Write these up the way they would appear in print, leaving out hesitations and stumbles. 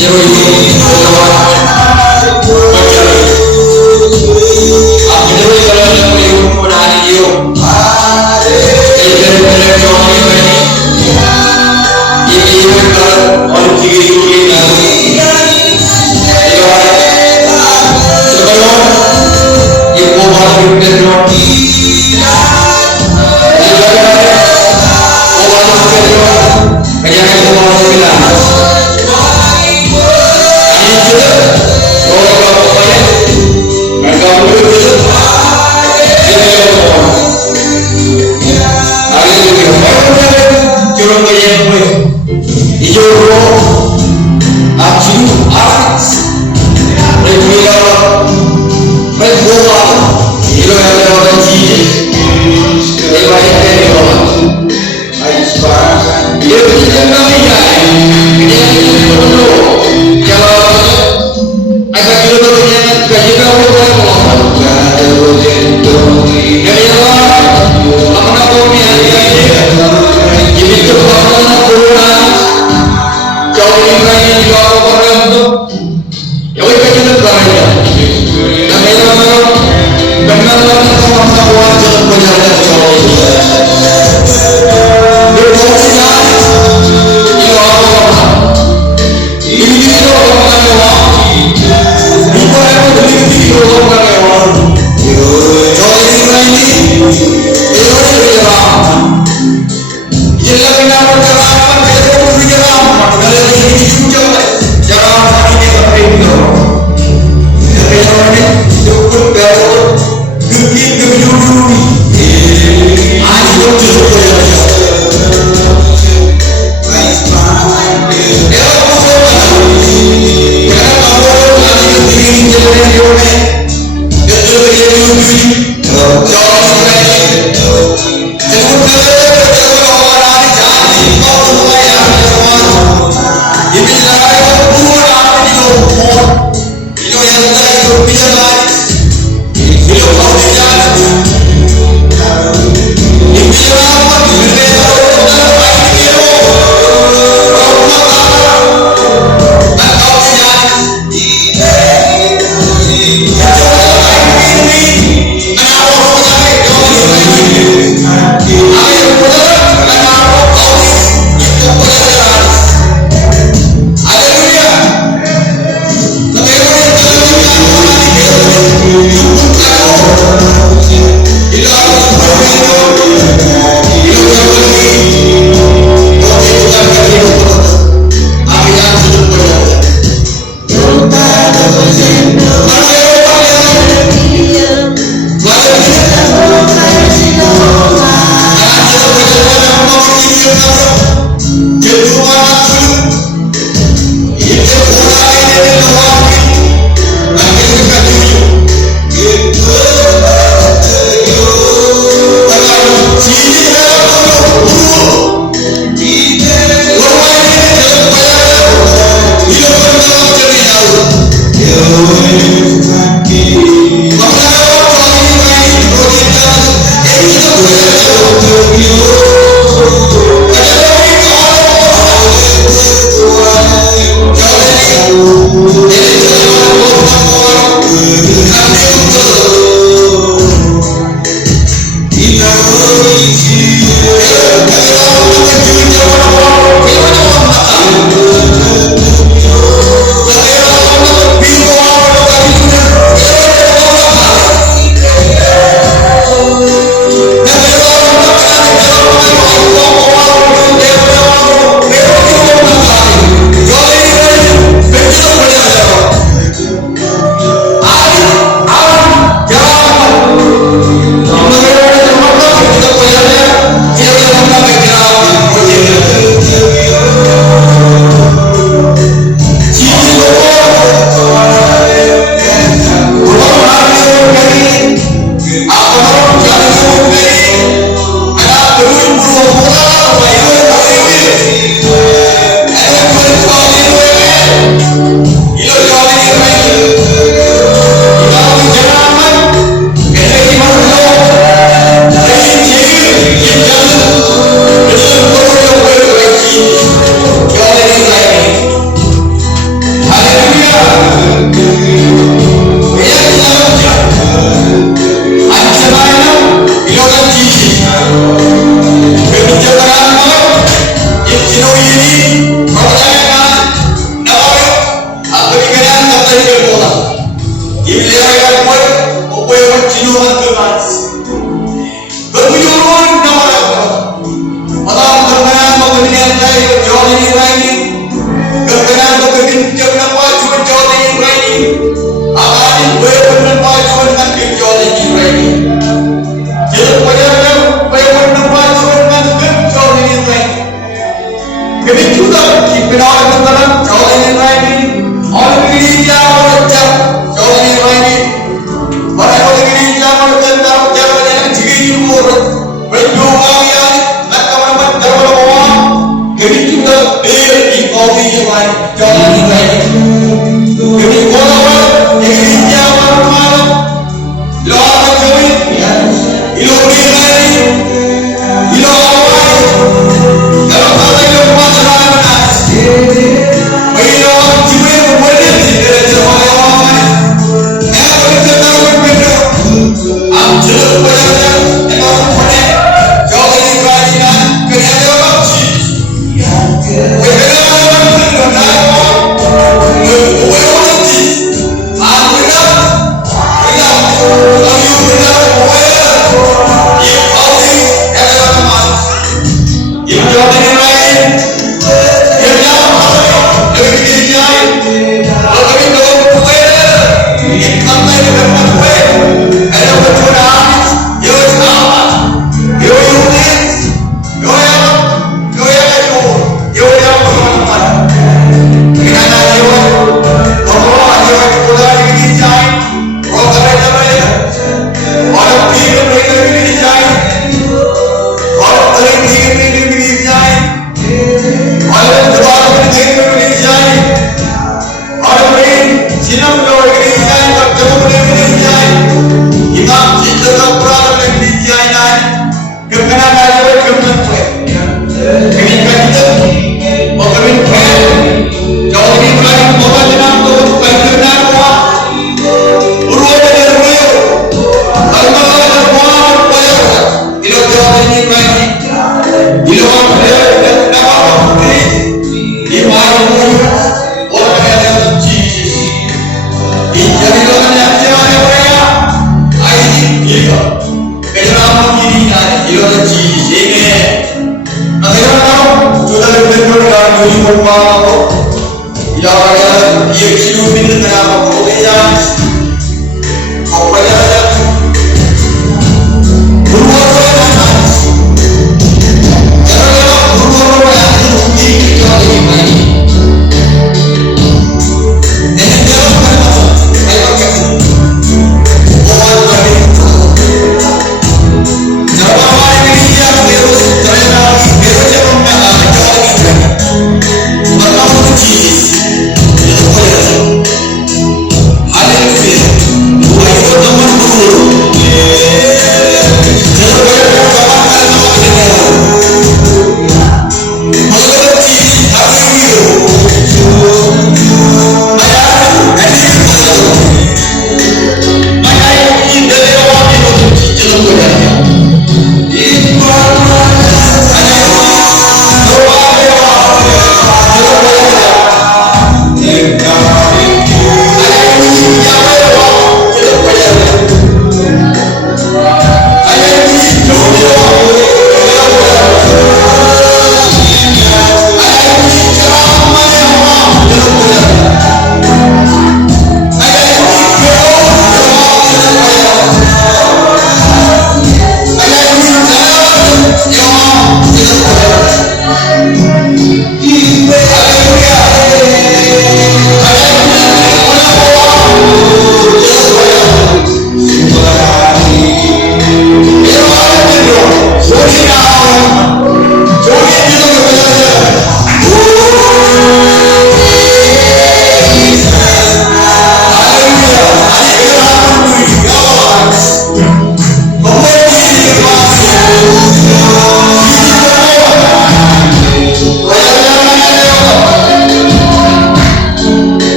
Give you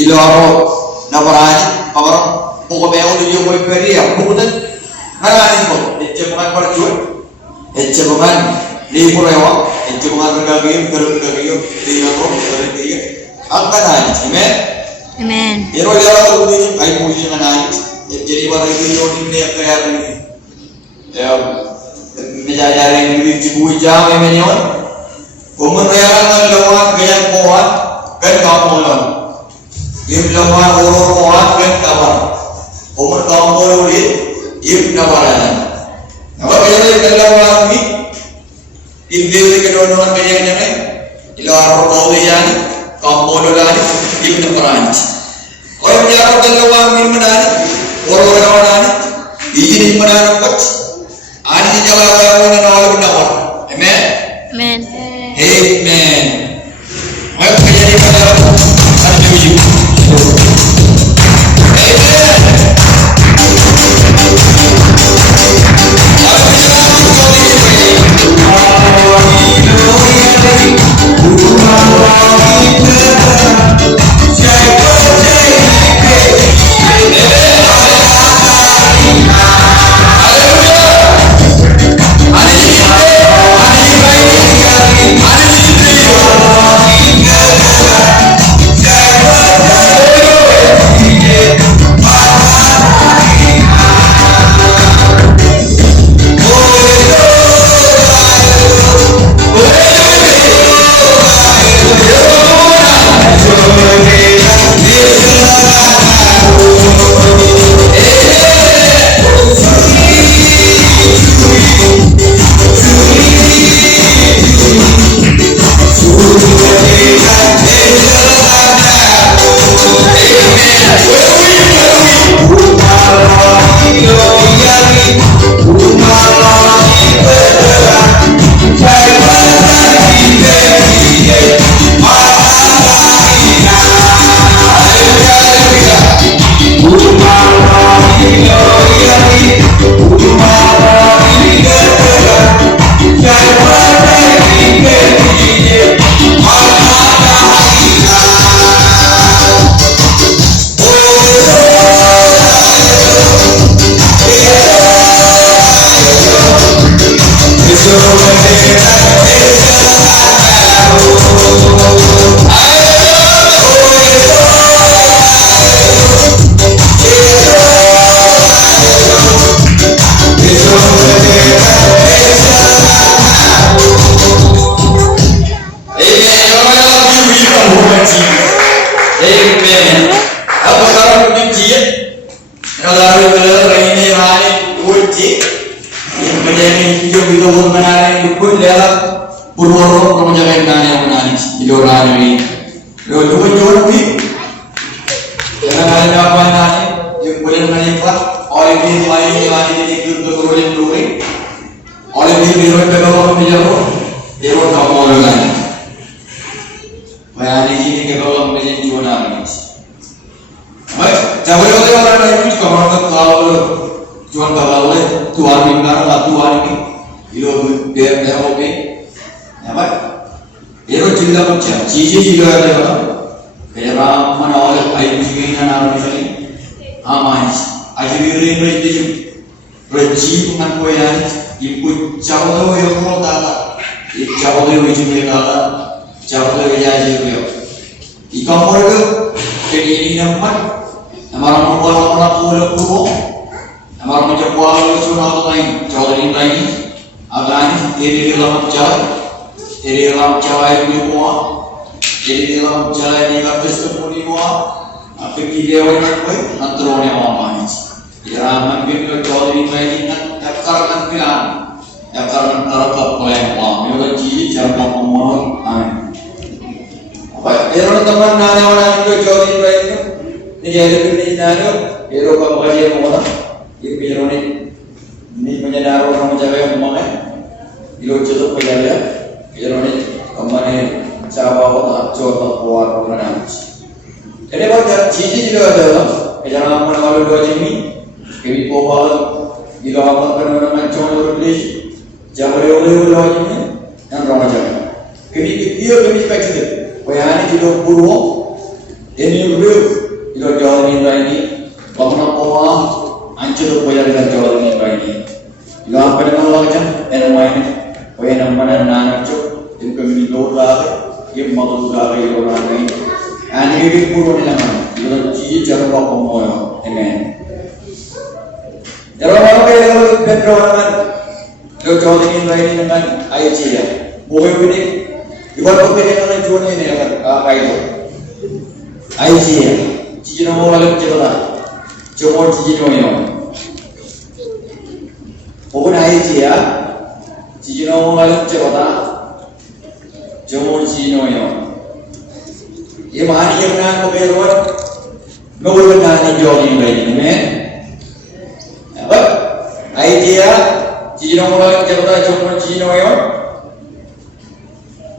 Ilo ako naparani, pagkarang kung kami ako ninyo ko yung pwede, ako pumuntan. Marani po, bukan perjuan, bukan di pulau, bukan bergabung, bergabung di laut, bergabung. Apa nanya? Amen. Amen. Ero jawab tu ni, ayat puisi nanya. Jadi orang itu yang ini apa yang ini? Menjadi ini cipu jam ini on. Umur yang lawan gaya kuat, kan kamu lawan. Ini lawan orang kuat kan kawan. Umur kamu ini. If nawaran, apa kerja yang lawan ni? India ke dono kerja yang mana? Ilar kau yang kampung dolan, if nawaran. Orang yang kerja lawan ni mana? Orang mana? Ini mana nak? Ani jalan lawan ni orang nawan. Amen. Amen. Amen. Apa kerja yang mana? Anu you. Ini bangun apa? Hancur bayar dengan jual ini. Yang penang aja, main, kau yang mana nana cok, yang kami lor lagi, yang malu lagi orang lain. Ani ini pun orang lain, itu cici cara kau komoyo, amen. Cara mana kau berdoa lo jauh ini lain dengan ayat cia, boleh beri, ibarat beri dengan jual ini apa itu, ayat cia, cici nama orang cakap, cuma cici nama. Bukan ayat cia, cici nama orang cakap, cuma cici nama. Ia mana yang nak kau berbuat, kau berbuat ni jual ini lain, amen. Apa? Ayat cia. Cina orang cakap cuma Cina yang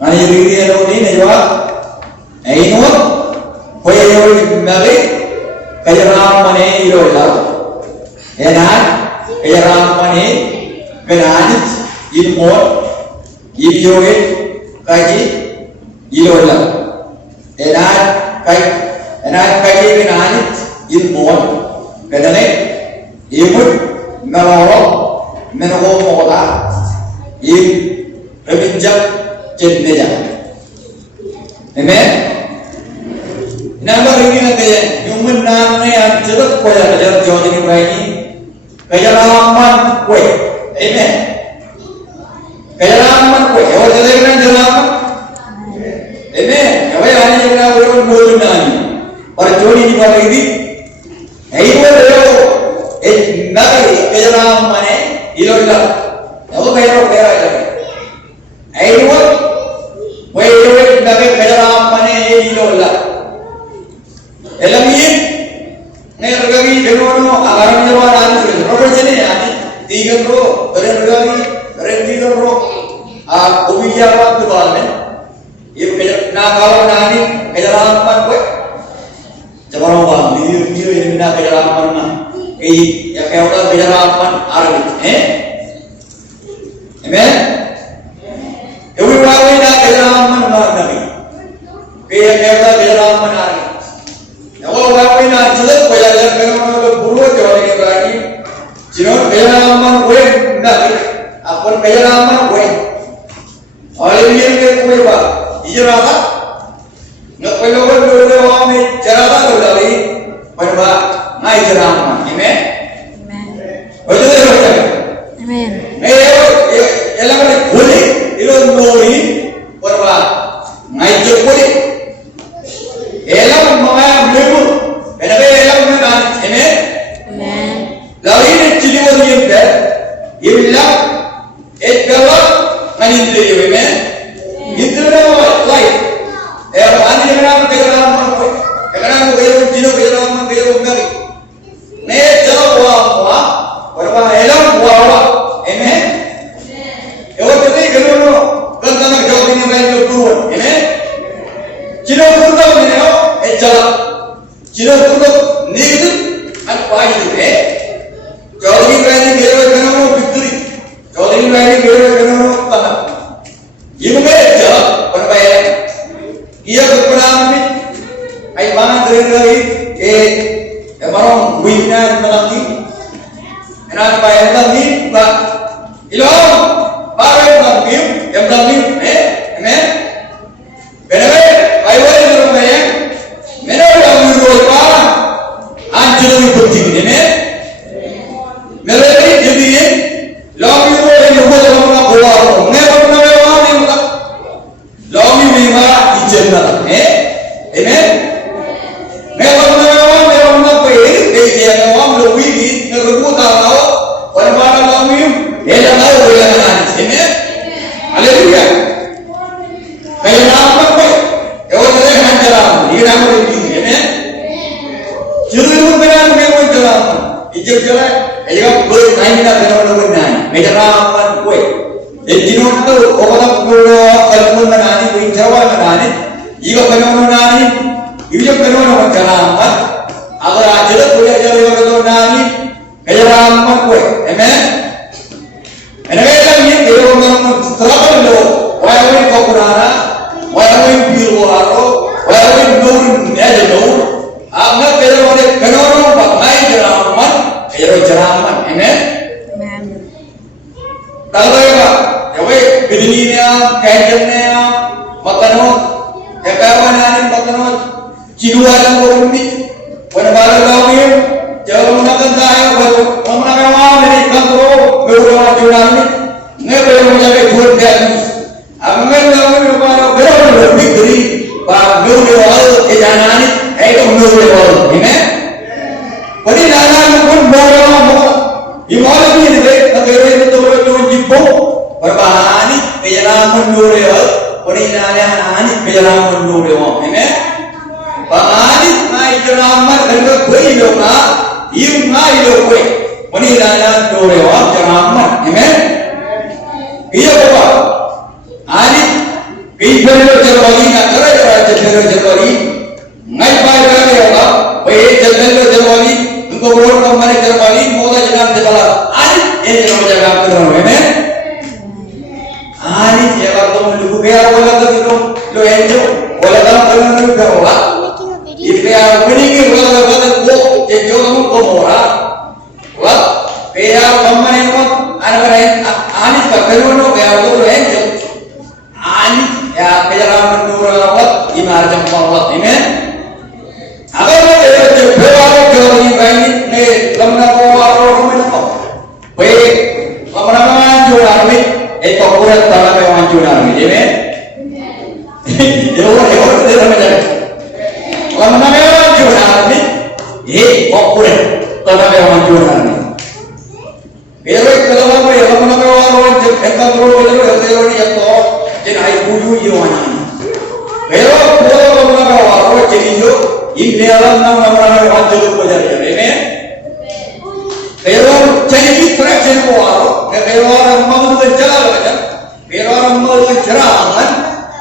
mana yang dia tahu ni jawab, ini tu, kau yang jawab mari, kaya ram mana ini jawab, enak, kaya ram mana, kenapa, ini mor, ini jawab, kaya, ini jawab, enak kaya kenapa, ini mor, kenapa, ini pun ngalor. Menurut mota, ini berbinjak jenisnya, amen. Nama ini nanti, human namanya jelas kaya kerja jauh ini begini, kaya laman kue, amen. Kaya laman kue, awak jadi kan laman, amen. Awak yang ini kita orang boleh nani, perjuangan ini pada ini, ini boleh, nari kaya laman ni. Ilo ilo, aku bayar lagi. Ayo, bayar nabi bayar apa ni ilo ilo. Elam ini, ni regami jenuh agar jenuh ada ni. Roda jenis ni, tiga ro, regami ro. Ubiya apa tu bahan? Ibu bayar nak kalau nani bayar apa kau? Jangan lupa, video ini nak bayar apa mana? Ya kaya orang berjarapan arah, amen. Ewi bawa nak berjarapan nabi, kaya orang berjarapan arah. Kalau bawa nak jelas berjalan kerana bulu jauh ni berani, cina berjarapan kue nabi, apa berjarapan kue. Oleh ini kue apa? Ijrata, nak kue orang berjarapan ni jarata berlari, pada ngai jarapan. Amen. Betul tak? Amen. Elam ni boleh, ilo nori, berapa? Ngaji boleh. Elam mana belum? Kenapa elam mana? Amen. Amen. Lalu ini ciri orang yang ber, elam, ekawat, manindri, amen. Itu nama lain. Ani nama kegaram apa? Kegaram kegaram cino kegaram kegaram kali. Ne jauh apa? Berapa elam apa? Amen. Ewa tadi kalau kan tanah jauh ini lain turun, amen. Cina turun ni no, jalan. Cina turun ni tu apa ini? Jauh ini lain gelo gelo victory. Jauh ini lain gelo gelo tanah. Ibu mereka berapa elam? Ia berperang ni, ayat mana terjadi? Emarong wina melaki, enak bayar lagi, bah, ilom, bayar lagi, yang lagi, amen. Benar, bayar ilom bayar, mana orang ilom bayar, anjur itu tinggi, amen. Benar ini jadi ni, lom ilom yang buat orang keluar, mana orang yang buat, lom ilom mana ijenah, amen. Yang awam lebih di negeri tahu, pada mana kami, elah tahu elah mana, amen. Haleluya. Kaya nama apa? Kau jadi hanjaran, ini nama lebih, amen. Jadi lu benar memang jalan, ijab jalan, ijab boleh naik nak benar benar naik, menjarapan kue. Jadi orang tu orang kalau menani, berjawab menani, jika benar menani, ijab benar benar jarapan. Agar ajalah boleh jadi orang nani, kaya ramah kue, amen. Enak ni dia orang terlalu low, walaupun kau kurana, walaupun biru aro, walaupun nur aja nur, agak kaya orang kenal orang bagai jeraman, kaya jeraman, amen. Talaya, yawe bidininya, kajiannya, makanot, kekawanan makanot, ciduan berumit, penebal kawin, jauh makan saya baru, memenangkan ini kantor, berulang curang, ngeberu menjadi bukan, amangan kawin kepada berulang bidri, pak berulang kejangan, itu berulang, ini, pada dalam pun berulang, imalah ini deh, negara itu berulang jipo, berbahani, kejangan berulang, pada dalam kejangan berulang, ini. Bahani ngai jeramat dengan kue loka, iu ngai lokwe, mani dana dorewa jeramat, amen. Iya bapa, ani kibero jerwali na kara jera jerwali, ngai pai kare hoga, pai jero jerwali, unko bor kamane jerwali, moda jenam jebala, ani ini nama jaga kero, amen. Ani jawab tu mulu kaya bola tu itu lo enjo, bola tu kalau kau hoga. If they are winning, well, they don't go more. Well, they are coming on, and Anis Paperuno, they are going to angel. Anis, Peraman, what, imagine for what, amen. However, they are the Peraman, they Lamana, wait, Lamana, you are with a corporate Talaman, you are with, amen. You are the Lama mewah jualan ni, populer. Lama mewah jualan ni. Belai kalau lama mewah orang jepang orang belai orang jatuh, jenai buju jualan. Belai kalau lama mewah orang jadi jo, ini alam nama mewah jatuh berjaya, amen. Belai jadi traction mewah, belai orang mahu berjalan, belai orang mahu berjalan,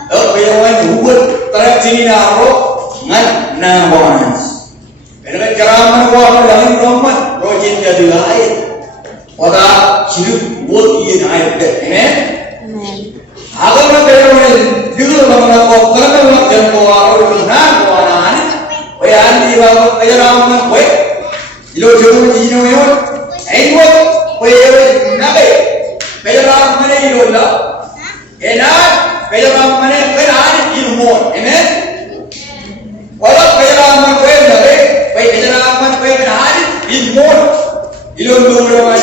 belai hubung traction naro. Ngan nawas. Kerana keramat wah dalam rahmat rojin jadi lain. Pada hidup buat ia naik deh, amen. Agar mereka yang dulu mana kau kerana mereka yang kau arus benar kau anak, bayan di bawah keramat kau, ilo jauh jino yon, engkau kau nabe, keramat mana ilo lah, enak keramat mana kerana ilmu, amen. Walau kejalanan kau jadi, baik kejalanan kau berhari, ilmu, ilmu dua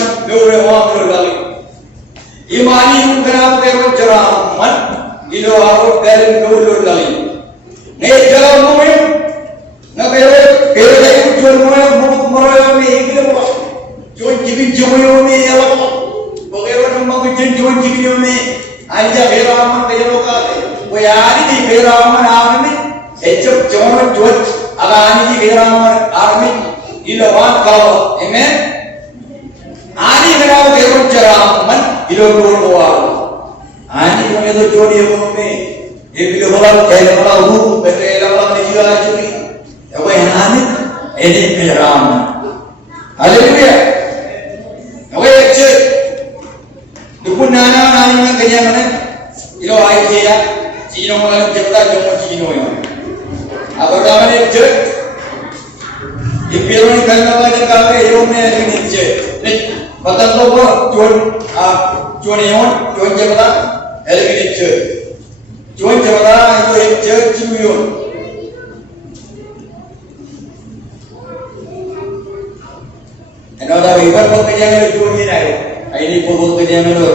lagi. Imani kenapa kau jeraman, ilmu aku kau dua lagi. Nih jalan mungkin, nak kau jadi jual murah ni, ikut apa? Jual jibil jual ni, apa? Bagaimana mahu jual jibil ni? Anja beraman kejalukan, kau hari ni beraman hari ni. Ecuk jangan jual, agak ini keramat army, ilawan kau, amen. Ani kenapa kerana jeraman, ilawan luar. Ani kau itu jual dia pun me, ilawan ilawan huru, ilawan dijual curi. Apa yang ani? Ini keramat. Haleluya. Apa ecuk? Dukun nana ni kerja mana? Ilawan dia, cino mana jepta jompo cino yang. Agar kami ni je, ipiron kalau ada kami yang ni je, ni batang lobo cuan yang jepata, elok je, cuan jepata itu je ciuyon. Enoda ibar pun kerja ni cuan ni ada, ini pun kerja ni lo,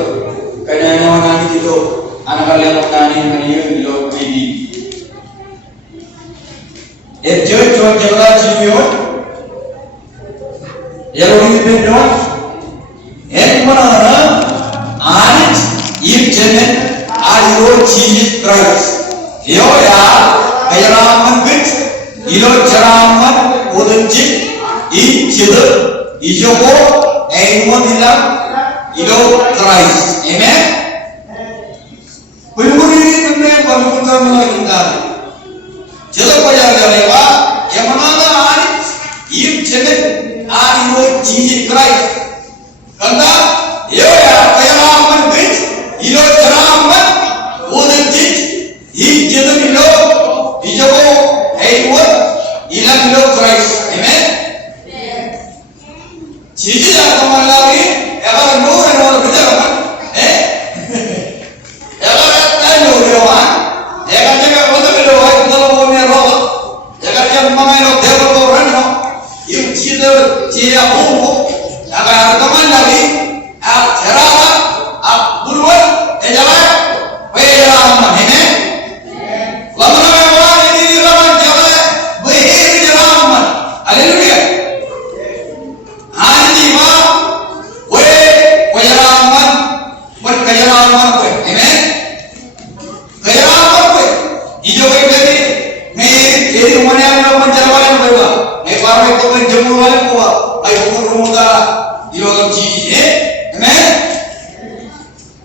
kerja ni orang ni itu, anak kalian orang ni lo ini. Ejek cuan jawab ciuyon, yang ini benar. Mana anis jenis ayo cilik keras. Yo ya, kejaraman bit, ilo jaraman udanjit, ijil, ijogo, engmodilah, ilo keras. Amen. Peluru ini benar bangun kami lagi. Jadi payah lewa, yang mana anis, jenis ayo cilik keras. Kanda, yo ya, kejaraman bit, ilo jaraman udanjit, ijil ilo, ijogo, engmod, ilang ilo keras. Amen. Cici yang kemarin lagi, yang nur yang orang berjalan,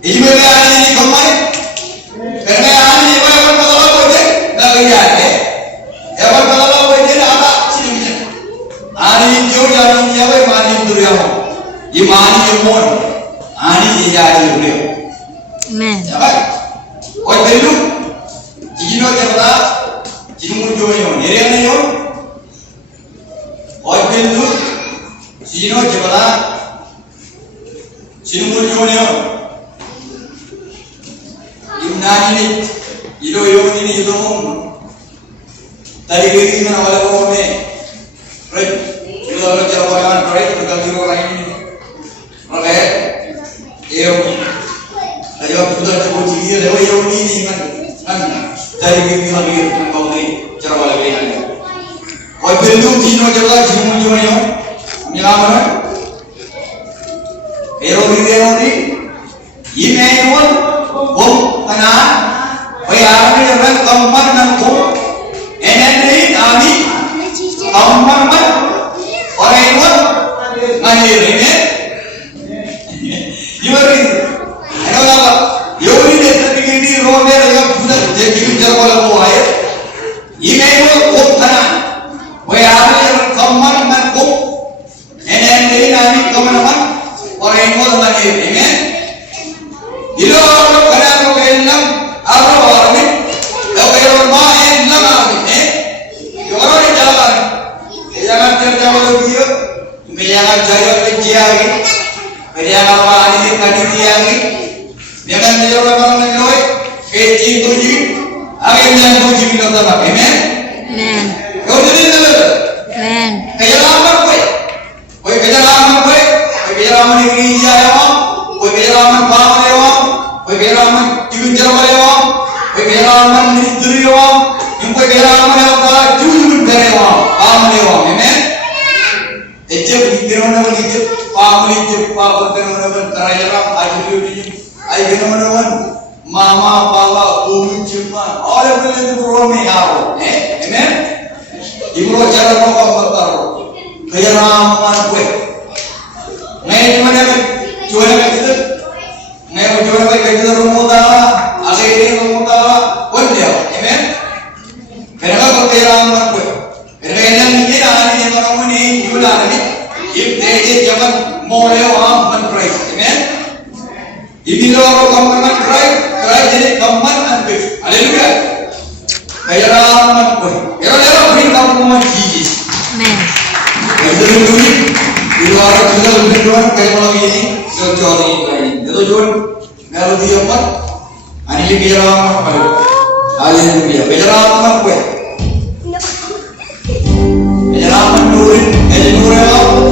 ini kemana? Karena ani ini apa kalau boleh nak lihat apa kalau boleh ada sini. Ani jauh jalan jauh mani durian. Ini mani jemur. Ani jadi durian. Amen. Siapa? Oh betul. Jino siapa? Jino joyo. Nerian joyo. Oh betul. Jino siapa? Jino joyo. Imnani ido ini itu tadi kita mana wala ko me right itu orang jawaban right berganti orang ini oke yo ayo kita coba jadi lewa yo ini kan tadi kita lagi kau ni cara wala ini oi belum dino jaga jimu yo nyamar ero ni ini pun kanan, bayar ni orang kampan nangku, ini kami kampan man, orang itu ngajir ini, ibarat, ada apa? Yori desa begini, roda yang sudah jadi jalan boleh, ini itu kanan, bayar ni orang kampan nangku, ini kami kampan man, orang itu ngajir ini, ilo elam arwah ni, kalau orang main lama ni, orang ni jalan, jangan terjauh dia, jangan jauh kerja lagi, jangan apa ni kadi dia lagi, jangan jauh orang nak loi, kerja tuji, agen yang tuji kita tak, amen. Amen. Kau jadi tu, Amen. kerja lama kau, kerja lama kau, kerja lama ni kerja lama, kerja lama bawa lama. Pegelaman tiga lewat, pegelaman istri lewat, yang pegelaman lewat jujur lewat, paham lewat, amen. Ejep pikiran orang ejep, paham ejep, paham orang kerajaan, ajul ejep, ajul orang mama, bapa, umi, cuma, orang boleh berumah awal, amen. Ibu cara apa betul? Pegelaman kue, ni mana jual kita? Saya jual baik kita rumah dah, akhirnya rumah dah, pun dia, amen. Kerana perkiraan mereka, kerana ini dah ni orang ni jual ni, ini zaman mulai orang mengerai, amen. Ini orang kamar mengerai, kerai jadi kamar anbis, haleluya. Kerana mereka, kerana beri kamu menjadi, Amen. jadi di luar kita lebih luar kalau ini. Itu jual kalau dia mat, ani biara apa? Haleluya. Biara apa kue? Biara apa nurin? Nurin apa?